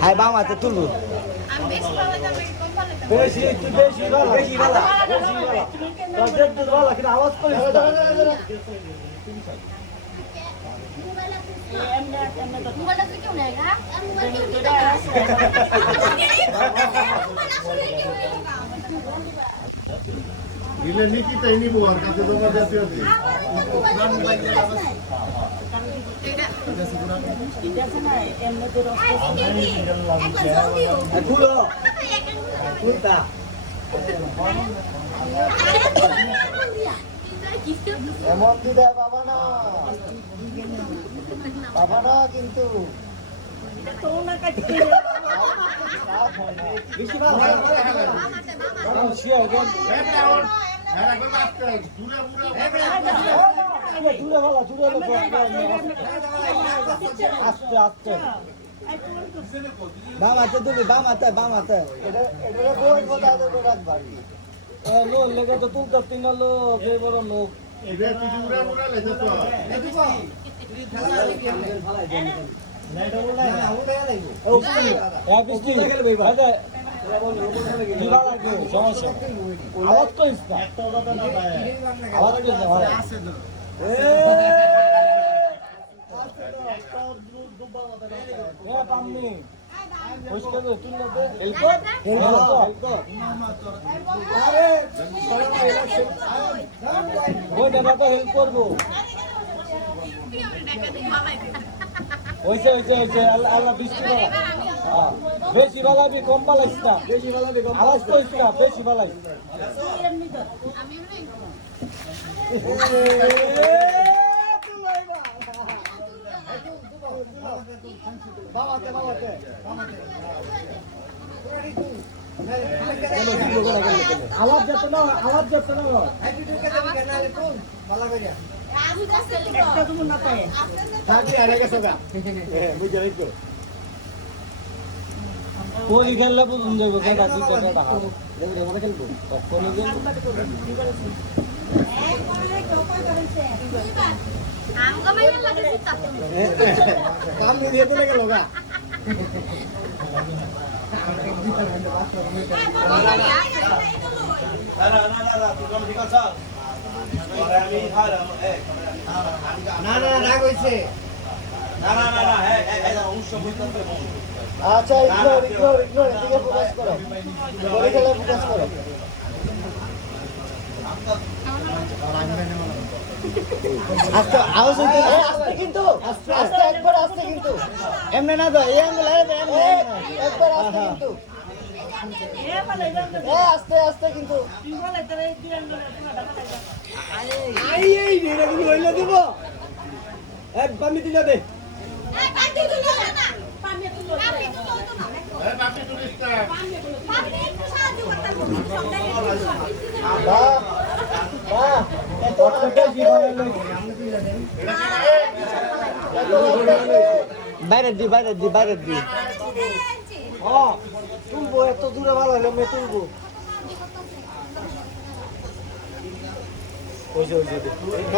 high বাম হাতে তুলবো বেশি একটু বেশি ভালো বেশি ভালো বেশি ভালো দেখতে ভালো কিন্তু আওয়াজ করে দিলে নিকিতাই নিব আর কাছে জমা দিতে আছে এমন দিদা বাবা না কিন্তু বেশি ভালো আস্তে আস্তে বাম হাতে তুমি বাম হাতে লোক লেগে তো তুলতে তিন লোক এই বড় লোক সমস্যা আওয়াজ করিস না আওয়াজ করিস না পামনি পরিষ্কার করে তুললে ওই দাদা তো হেল্প করবো হয়েছে আল্লাহ বৃষ্টি বেশি বালাবি কম বালাইস না বেশি বালাবি কম আওয়াজ করিস না বেশি বালাইস আলাপ যাচ্ছে না একটা তুমি না পায় থাকি আরে গেছো গা বুঝে রাখো কোলি খেললে বুঝুন যাবো কেটা দুইটা কেটা হার দেখো আমরা খেলবো কোলি গেল আমগো মাইয়া লাগে সুতা কাম নিয়ে দিতে লাগে লগা না তুই কম ঠিক আছে না কইছে না অংশ বলতে আচ্ছা ইগনোর এদিকে ফোকাস করো বড় খেলা ফোকাস করো আস্তে আওয়াজ হইতে আস্তে কিন্তু আস্তে একবার আস্তে কিন্তু এমনে না দাও এই আঙ্গুল এমনে একবার আস্তে কিন্তু আস্তে আস্তে কিন্তু এই রে গুলো হইলো দিব এক বামি দিলা দে বামি তুলো না বামি তুলো না বামি তুলিস না বামি একটু সাহায্য করতে বাহ বাহ এত টাকা জীবন বাইরে দি তুলবো এত দূরে ভালো হলে আমি তুলবো ওই যে